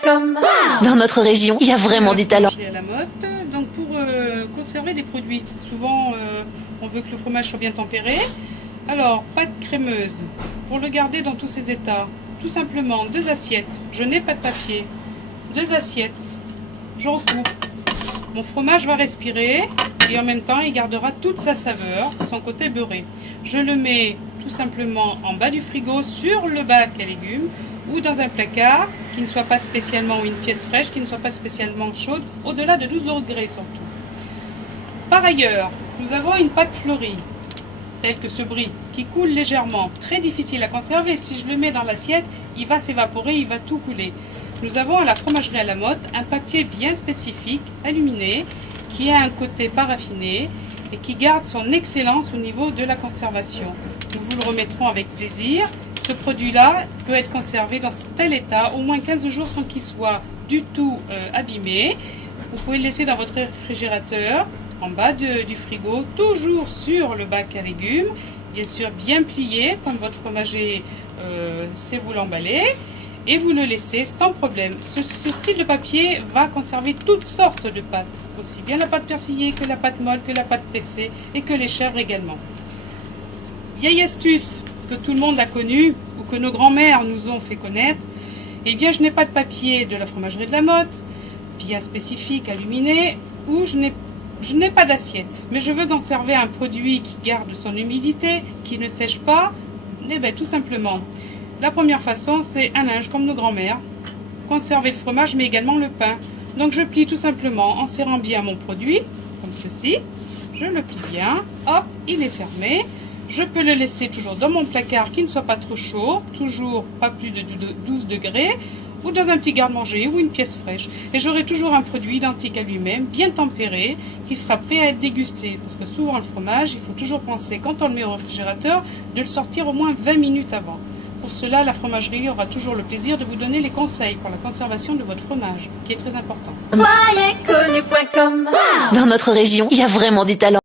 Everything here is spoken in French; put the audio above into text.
Connue.com. Dans notre région, il y a vraiment du talent. À la motte, donc pour conserver des produits, souvent on veut que le fromage soit bien tempéré. Alors, pâte crémeuse, pour le garder dans tous ses états, tout simplement 2 assiettes, je n'ai pas de papier, 2 assiettes, je recoupe. Mon fromage va respirer et en même temps il gardera toute sa saveur, son côté beurré. Je le mets tout simplement en bas du frigo sur le bac à légumes ou dans un placard qui ne soit pas spécialement, ou une pièce fraîche qui ne soit pas spécialement chaude, au-delà de 12 degrés surtout. Par ailleurs, nous avons une pâte fleurie, telle que ce brie, qui coule légèrement, très difficile à conserver. Si je le mets dans l'assiette, il va s'évaporer, il va tout couler. Nous avons à la fromagerie à la motte un papier bien spécifique, aluminé, qui a un côté paraffiné et qui garde son excellence au niveau de la conservation. Nous vous le remettrons avec plaisir. Ce produit-là peut être conservé dans tel état, au moins 15 jours sans qu'il soit du tout abîmé. Vous pouvez le laisser dans votre réfrigérateur, en bas du frigo, toujours sur le bac à légumes, bien sûr bien plié, comme votre fromager sait vous l'emballer, et vous le laissez sans problème. Ce style de papier va conserver toutes sortes de pâtes, aussi bien la pâte persillée que la pâte molle, que la pâte pressée, et que les chèvres également. Vieille astuce que tout le monde a connue, ou que nos grands-mères nous ont fait connaître, eh bien je n'ai pas de papier de la fromagerie de la motte, bien spécifique, aluminé, ou je n'ai pas d'assiette, mais je veux conserver un produit qui garde son humidité, qui ne sèche pas. Eh bien, tout simplement, la première façon, c'est un linge comme nos grands-mères. Conserver le fromage, mais également le pain. Donc je plie tout simplement en serrant bien mon produit, comme ceci. Je le plie bien, hop, il est fermé. Je peux le laisser toujours dans mon placard qui ne soit pas trop chaud, toujours pas plus de 12 degrés, ou dans un petit garde-manger ou une pièce fraîche. Et j'aurai toujours un produit identique à lui-même, bien tempéré, qui sera prêt à être dégusté. Parce que souvent le fromage, il faut toujours penser, quand on le met au réfrigérateur, de le sortir au moins 20 minutes avant. Pour cela, la fromagerie aura toujours le plaisir de vous donner les conseils pour la conservation de votre fromage, qui est très important. Soyez Connue.com. Dans notre région, il y a vraiment du talent.